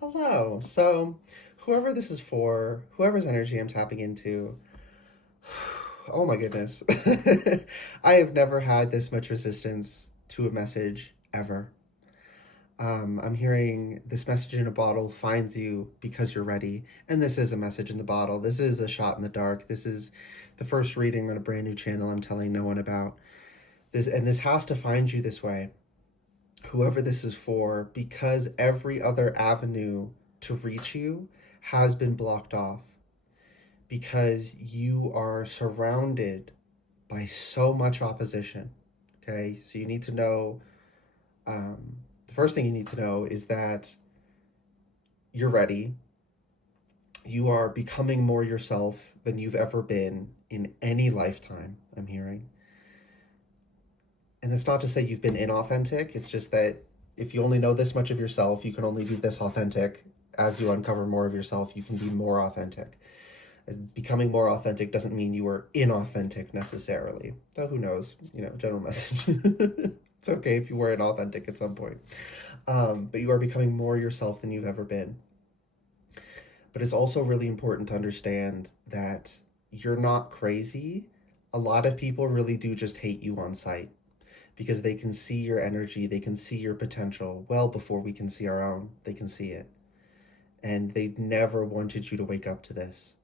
Hello. So, whoever this is for, whoever's energy I'm tapping into, oh my goodness. I have never had this much resistance to a message ever. I'm hearing this message in a bottle finds you because you're ready. And this is a message in the bottle. This is a shot in the dark. This is the first reading on a brand new channel I'm telling no one about. This has to find you this way, whoever this is for, because every other avenue to reach you has been blocked off, because you are surrounded by so much opposition. Okay, so you need to know, the first thing you need to know is that you're ready. You are becoming more yourself than you've ever been in any lifetime, I'm hearing. And it's not to say you've been inauthentic, it's just that if you only know this much of yourself, you can only be this authentic. As you uncover more of yourself, you can be more authentic. Becoming more authentic doesn't mean you are inauthentic necessarily. Though who knows? General message. It's okay if you were inauthentic at some point. But you are becoming more yourself than you've ever been. But it's also really important to understand that you're not crazy. A lot of people really do just hate you on sight because they can see your energy, they can see your potential well before we can see our own. They can see it. And they never wanted you to wake up to this.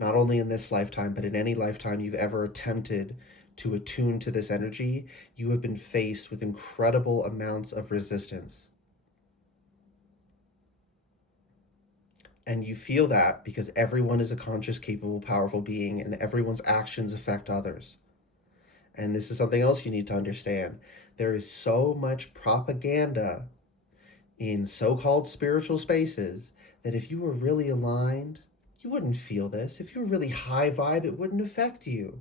Not only in this lifetime, but in any lifetime you've ever attempted to attune to this energy, you have been faced with incredible amounts of resistance. And you feel that because everyone is a conscious, capable, powerful being, and everyone's actions affect others. And this is something else you need to understand. There is so much propaganda in so-called spiritual spaces that if you were really aligned, you wouldn't feel this. If you were really high vibe, it wouldn't affect you.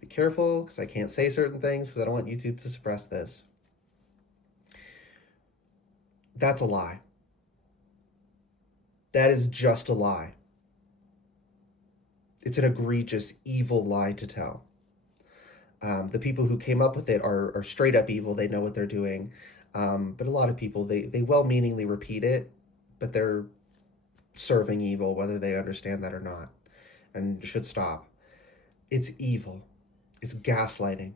Be careful because I can't say certain things because I don't want YouTube to suppress this. That's a lie. That is just a lie. It's an egregious, evil lie to tell. The people who came up with it are straight up evil. They know what they're doing. But a lot of people, they well-meaningly repeat it, but they're serving evil, whether they understand that or not, and should stop. It's evil. It's gaslighting.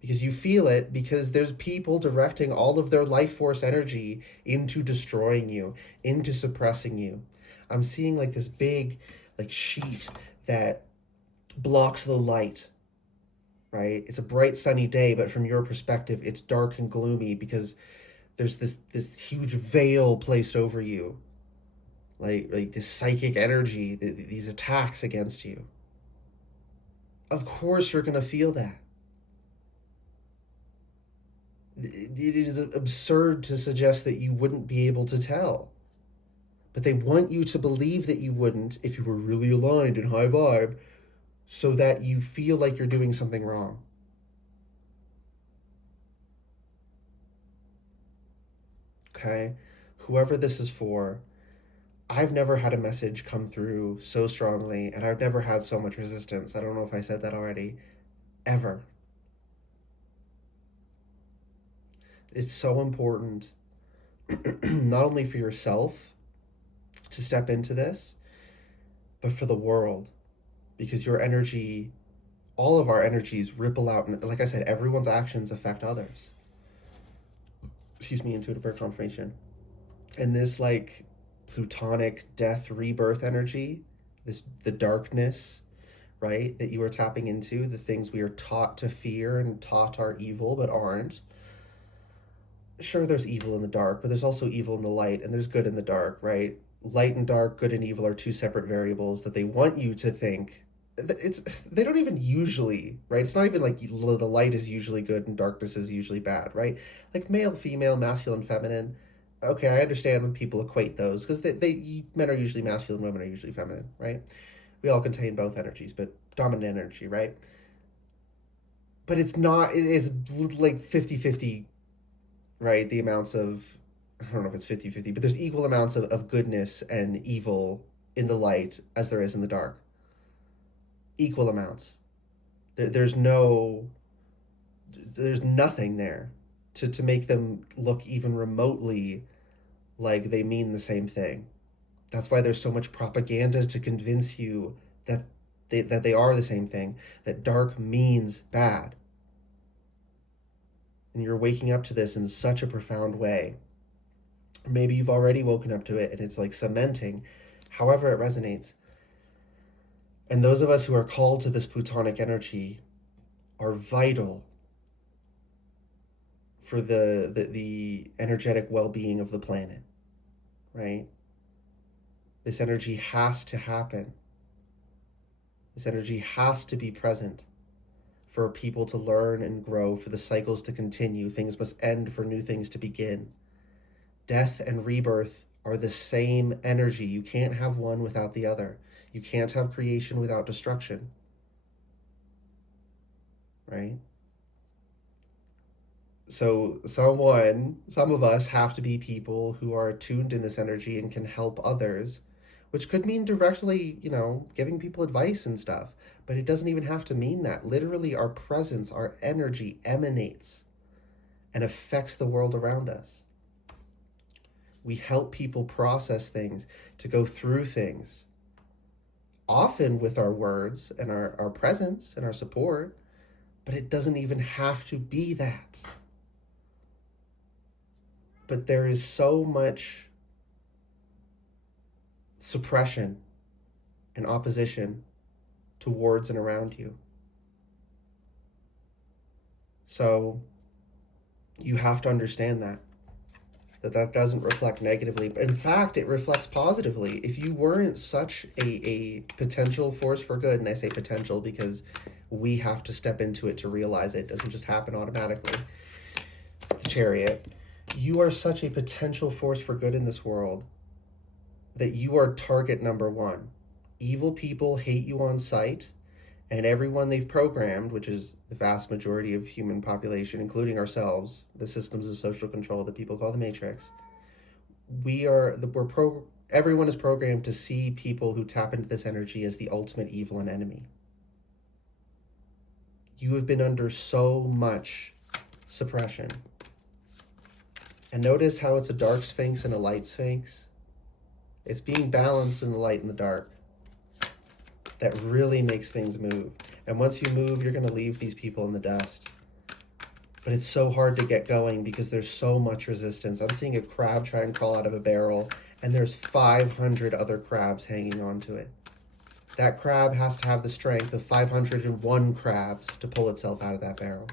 Because you feel it, because there's people directing all of their life force energy into destroying you, into suppressing you. I'm seeing like this big like sheet that blocks the light, right? It's a bright sunny day, but from your perspective it's dark and gloomy because there's this huge veil placed over you, like this psychic energy, these attacks against you. Of course you're going to feel that. It is absurd to suggest that you wouldn't be able to tell. But they want you to believe that you wouldn't if you were really aligned and high vibe, so that you feel like you're doing something wrong. Okay? Whoever this is for, I've never had a message come through so strongly, and I've never had so much resistance. I don't know if I said that already. Ever. It's so important, not only for yourself to step into this, but for the world. Because your energy, all of our energies ripple out. And like I said, everyone's actions affect others. Excuse me, intuitive birth confirmation. And this like plutonic death rebirth energy, the darkness, right, that you are tapping into, the things we are taught to fear and taught are evil but aren't. Sure, there's evil in the dark, but there's also evil in the light, and there's good in the dark, right? Light and dark, good and evil are two separate variables that they want you to think. It's they don't even usually, right? It's not even like the light is usually good and darkness is usually bad, right? Like male, female, masculine, feminine. Okay, I understand when people equate those because they men are usually masculine, women are usually feminine, right? We all contain both energies, but dominant energy, right? But it's not. It is like 50-50, right? The amounts of, I don't know if it's 50-50, but there's equal amounts of goodness and evil in the light as there is in the dark. Equal amounts. There's no, there's nothing there. to make them look even remotely like they mean the same thing. That's why there's so much propaganda to convince you that they are the same thing, that dark means bad. And you're waking up to this in such a profound way. Maybe you've already woken up to it and it's like cementing, however it resonates. And those of us who are called to this plutonic energy are vital for the energetic well-being of the planet, right? This energy has to happen. This energy has to be present for people to learn and grow, for the cycles to continue. Things must end for new things to begin. Death and rebirth are the same energy. You can't have one without the other. You can't have creation without destruction, right? So some of us have to be people who are attuned in this energy and can help others, which could mean directly, giving people advice and stuff. But it doesn't even have to mean that. Literally, our presence, our energy emanates and affects the world around us. We help people process things, to go through things, often with our words and our presence and our support, but it doesn't even have to be that. But there is so much suppression and opposition towards and around you. So you have to understand that doesn't reflect negatively. In fact, it reflects positively. If you weren't such a potential force for good, and I say potential because we have to step into it to realize it doesn't just happen automatically, the Chariot, you are such a potential force for good in this world that you are target number one. Evil people hate you on sight, and everyone they've programmed, which is the vast majority of human population, including ourselves, the systems of social control that people call the Matrix, everyone is programmed to see people who tap into this energy as the ultimate evil and enemy. You have been under so much suppression. And notice how it's a dark sphinx and a light sphinx. It's being balanced in the light and the dark. That really makes things move. And once you move, you're going to leave these people in the dust. But it's so hard to get going because there's so much resistance. I'm seeing a crab try and crawl out of a barrel, and there's 500 other crabs hanging onto it. That crab has to have the strength of 501 crabs to pull itself out of that barrel.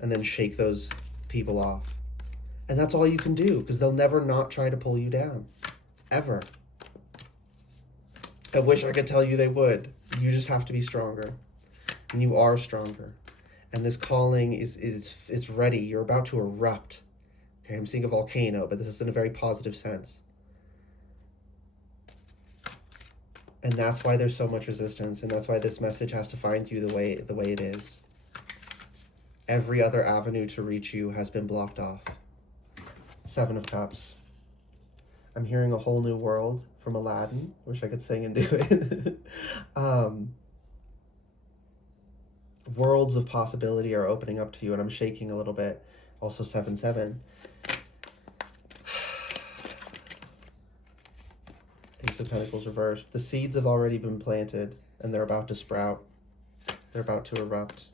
And then shake those people off. And that's all you can do, because they'll never not try to pull you down. Ever. I wish I could tell you they would. You just have to be stronger. And you are stronger. And this calling is ready. You're about to erupt. Okay, I'm seeing a volcano, but this is in a very positive sense. And that's why there's so much resistance, and that's why this message has to find you the way it is. Every other avenue to reach you has been blocked off. 7 of Cups. I'm hearing a whole new world from Aladdin. Wish I could sing and do it. Worlds of possibility are opening up to you, and I'm shaking a little bit. Also 7-7. Ace of Pentacles reversed. The seeds have already been planted, and they're about to sprout. They're about to erupt.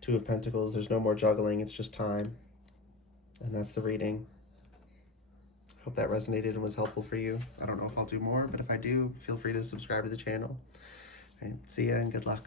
2 of Pentacles. There's no more juggling. It's just time. And that's the reading. Hope that resonated and was helpful for you. I don't know if I'll do more, but if I do, feel free to subscribe to the channel. Okay, see ya and good luck.